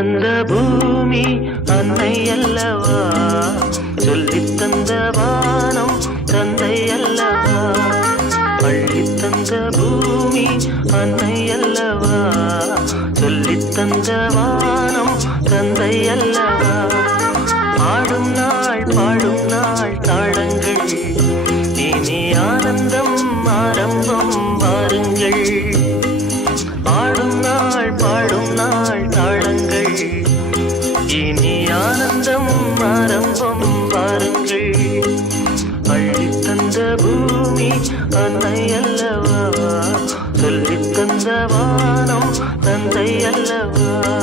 தந்த பூமி அன்னை அல்லவா, சொல்லித் தந்த வானம் தந்தை அல்லவா. அள்ளித் தந்த பூமி அன்னை அல்லவா, சொல்லித் தந்த வானம் தந்தை அல்லவா. ஆடும் நாள் பாடும் நாள் தாளங்கள், இனி ஆனந்தம் ஆரம்பம் வாருங்கள். ஆடும் நாள் பாடும் நாள் தாளங்கள், இனி ஆனந்தம் ஆரம்பம் வாருங்கள். அள்ளித் தந்த பூமி அன்னை அல்லவா, சொல்லித் தந்த வானம் தந்தை அல்லவா.